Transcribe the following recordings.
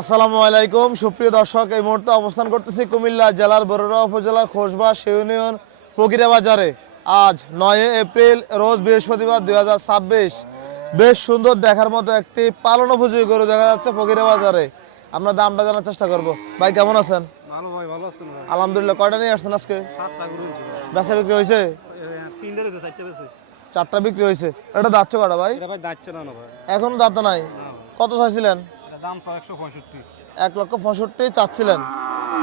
আসসালামু আলাইকুম সুপ্রিয় দর্শক, এই মুহূর্তে অবস্থান করতেছি কুমিল্লা জেলার বরুড়া উপজেলার খোসবাস ইউনিয়ন ফকিরা বাজারে। আজ 9 এপ্রিল রোজ বৃহস্পতিবার 2026। বেশ সুন্দর দেখার মতো একটি পালন উপযোগী গরু দেখা যাচ্ছে ফকিরা বাজারে। আমরা দামটা জানার চেষ্টা করব। ভাই কেমন আছেন? ভালো ভাই, ভালো আছেন ভাই? আলহামদুলিল্লাহ। কয়টা নিয়ে আসছেন আজকে? 7টা গরু হয়েছে ভাই। বেচা বিক্রি হয়েছে? 3টা রয়েছে, 4টা বেশি। 4টা বিক্রি হয়েছে। এটা দাচ্ছে কটা ভাই? এটা ভাই দাচ্ছে না ভাই। এখনো দাঁত নাই? না ভাই। কত চাইছিলেন? এটা দাম 165। 1,65,000 চাচ্ছিলেন।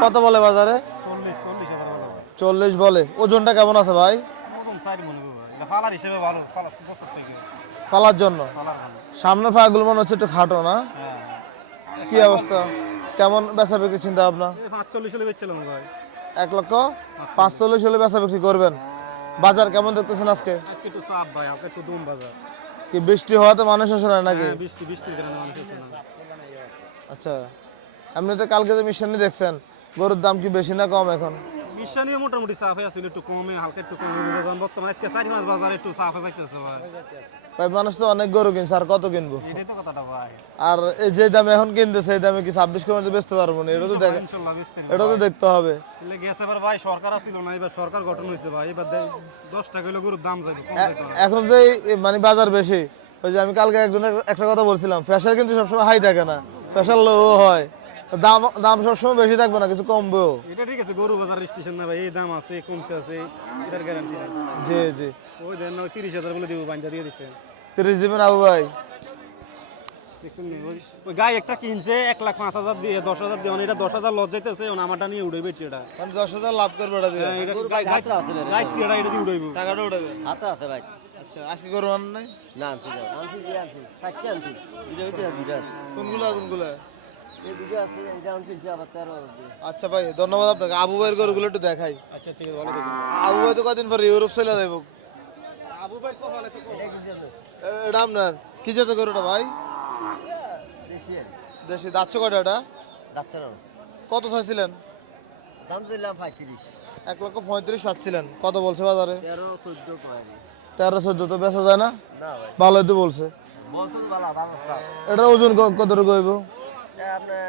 কত বলে বাজারে? 40,000 বলে ভাই। 40 বলে। ওজনটা কেমন আছে ভাই? ওরকম 4 মনে হবে ভাই। এটা ফালার হিসেবে ভালো, ফালা 75 থেকে। পালার জন্য ফালার ভালো। সামনে পাগুলো মনে হচ্ছে একটু খাটো না? হ্যাঁ। কি অবস্থা, কেমন বেচা বিক্রি চিন্তা ভাবনা? এই 45 হলে বেচছিলাম ভাই। 1,45,000 হলে বেচা বিক্রি করবেন। বাজার কেমন দেখতেছেন আজকে? আজকে একটু চাপ ভাই, হালকা একটু দুম বাজার। কি বৃষ্টি হওয়াতে মানুষ আসে না নাকি? হ্যাঁ, বৃষ্টির কারণে মানুষ আসছে না। আচ্ছা, এমনিতে কালকে যে মিশানি দেখছেন, গরুর দাম কি বেশি না কম এখন? মিশা নিয়ে মোটামুটি চাপে আছে, একটু কমে, হালকা একটু কমে বাজার। বর্তমানে আজকে 4 মাস বাজার একটু চাপে যাইতেছে ভাই। ভাই মানুষ তো অনেক গরু কিনছে, আর কত কিনবো? এটাই তো কথাটা ভাই। আর এই যে দামে এখন কিনতে, সেই দামে কি 26 করে মধ্যে বেচতে পারবো না? এটা তো দেখ, ইনশাআল্লাহ বেচতে এটা তো দেখতে হবে। এলে গেছে এবার ভাই, সরকার ছিল না, এবার সরকার গঠন হয়েছে ভাই। এবার 10 টাকা হলে গরুর দাম যাবে, কম যাইতে হবে। এখন যে মানে বাজার বেশি, ওই যে আমি কালকে একজনের একটা কথা বলছিলাম, ফ্যাশন কিন্তু সবসময় হাই থাকে না, ফ্যাশন লো হয়। দাম দাম সবসময় বেশি থাকবে না, কিছু কমবেও। এটা ঠিক আছে, গরু বাজার স্টেশন না ভাই, এই দাম আছে কমতে আছে, এটার গ্যারান্টি নাই। জি জি। ওই দেন না 30,000 বলে দিব, বান্ধা দিয়ে দিচ্ছেন। 30 দিবেন আবু ভাই? দেখছেন নি, ওই গাই একটা কিনছে 1,05,000 দিয়ে, 10,000 দিয়ে, মানে এটা 10,000 লস যাইতেছে, আমারটা নিয়ে উড়াইবে এটা। মানে 10,000 লাভ করবে এটা দিয়ে? হ্যাঁ, এটা এটা দিয়ে উড়াইবো। টাকাটা উঠাবে? হাতে আছে ভাই। আচ্ছা, আজকে গরু আন নাই? না আনছি যাও আনছি দিয়ে আনছি 60টা আনছি দুটো হইতে দুটো আছে কোনগুলা কোনগুলা? এই দুটো আছে এটা আনছি আবার 13 দিয়ে। আচ্ছা ভাই, ধন্যবাদ আপনাকে। আবু ভাইয়ের গরুগুলো একটু দেখাই। আচ্ছা ঠিক আছে, ভালো থাকুন। আবু ভাই তো কদিন পরে ইউরোপ চলে যাইব। আবু ভাই কপালে তো এটা আপনার কি জাতের গরুটা ভাই? দেশি আর দেশি। দাচ্ছে কয়টা এটা? যাচ্ছে না কত চাইছিলেন? দাম দিলাম 35 1,35,000 চাচ্ছিলেন। কত বলছে বাজারে? 13 14 কয় 13-14 তো বেচা যায় না? না ভাই ভালোই তো বলছে। বলতো তো ভালো ভালো স্যার। এটার ওজন কতটুকু হইব? এটা আপনার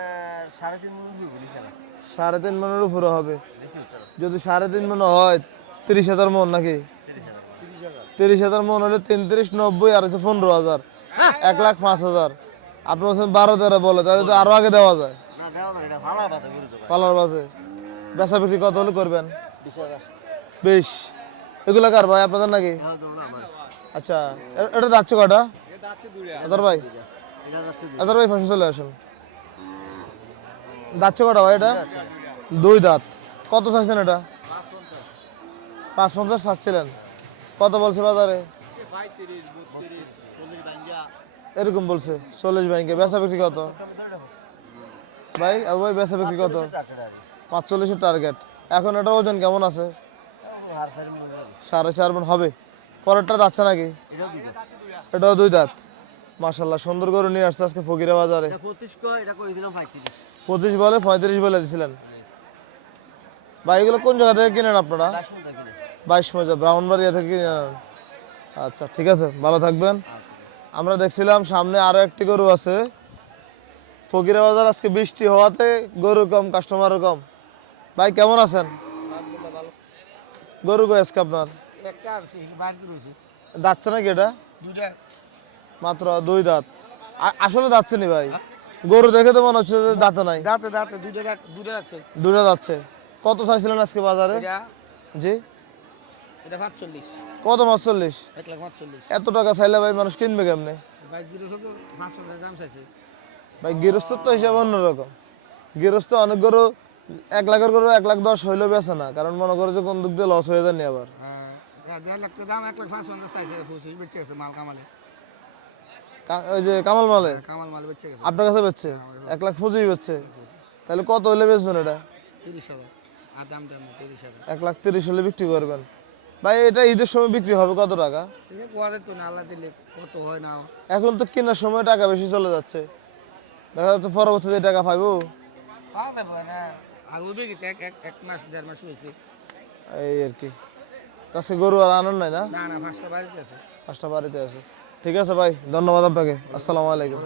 3.5 মণ দিয়ে বলিস না 3.5 মনের উপরে হবে। বেশি হতো না যদি 3.5 মন হয়, 30,000 মন নাকি? 30,000 30,000 মন হলে 33, 90 আর হচ্ছে 15,000, 1,05,000। আপনি বলছেন 12-13 বলে, তাহলে তো আরো আগে দেওয়া যায়। না দাও না, এটা ভালো বাতা করে তো ভাই পালার বাসে বেচা বিক্রি কত হলে করবেন? 20,000 20। এগুলা কার ভাই, আপনাদের নাকি? হ্যাঁ দাও না আমার আচ্ছা, এটা যাচ্ছে কটা? এটা আছে দুইটা। আদার ভাই, এটা যাচ্ছে আদার ভাই পাশে চলে আসুন। যাচ্ছে কটা ভাই এটা? 2 দাঁত। কত চাইছেন এটা? 550 চাচ্ছিলেন। কত বলছে বাজারে? এরকম বলছে 40 ব্যাংকে। বেচা বিক্রি কত ভাই? আবু ভাই বেচা বিক্রি কত? 45-এর টার্গেট। এখন এটা ওজন কেমন আছে? আর 4 মণ 4.5 মণ হবে। পরেরটা যাচ্ছে নাকি? এটাও দিবে এটাও 2 দাঁত। মাশাল্লাহ, সুন্দর করে নিয়ে আসছে আজকে ফকিরা বাজারে। এটা 25 কয়, এটা কই দিলাম 35 25 বলে 35 বলে দিছিলেন। ভাই এগুলো কোন জায়গা থেকে কিনেন আপনারা? 22 মণ কিনে 22 মজা ব্রাউনবাড়িয়া থেকে কিনে আনেন? আচ্ছা ঠিক আছে, ভালো থাকবেন। আমরা দেখছিলাম সামনে আরো একটি গরু আছে ফকিরা বাজার। আজকে বৃষ্টি হওয়াতে গরু কম, কাস্টমারও কম। ভাই কেমন আছেন? গরু কই আজকে আপনার? একটা আছে বাড়িতে রয়েছে। যাচ্ছে নাকি এটা? দুইটা মাত্র 2 দাঁত। আসলে যাচ্ছে নি ভাই, গরু দেখে তো মনে হচ্ছে যে দাঁতে নাই। দাঁতে দাঁতে দুইটা আছে। 2টা যাচ্ছে। কত চাইছিলেন আজকে বাজারে? এটা জি, এটা 45, কত? 45? 1,45,000। এত টাকা চাইলে ভাই মানুষ কিনবে কেমনে? ভাই গিরস তো 500 দাম চাইছে। ভাই গৃহস্থ তো হিসাবে অন্যরকম। গৃহস্থ অনেক গরু 1 লাখের গরু 1,10,000 হইলেও বেচে না, কারণ মনে করে যে কোন দিক দিয়ে লস হয়ে যায়নি আবার। হ্যাঁ, 1.5 লাখ দাম, 1,50,000 চাইছে, পঁচিশ বেচে গেছে মাল কামালে। ওই যে কামাল মালে কামাল মাল বেচে গেছে আপনার কাছে বেচছে? 1,25,000 বেচছে। তাহলে কত হইলে বেচবেন এটা? 30,000। আর দাম 30,000। 1,30,000 হলে বিক্রি করবেন। ভাই এটা ঈদের সময় বিক্রি হবে কত টাকা? এটা কোয়ারে তো না, আল্লাহ দিলে কত হয় না। এখন তো কেনার সময় টাকা বেশি চলে যাচ্ছে, দেখা যাচ্ছে পরবর্তীতে টাকা পাইবো। পাওয়া যাবে না, আর উঠবে কি এক মাস 1.5 মাস হয়েছে। এই আর কি। কাছে গরু আর আনন্দ নাই না? না না, 5টা বাড়িতে আছে। 5টা বাড়িতে আছে। ঠিক আছে ভাই, ধন্যবাদ আপনাকে। আসসালামু আলাইকুম।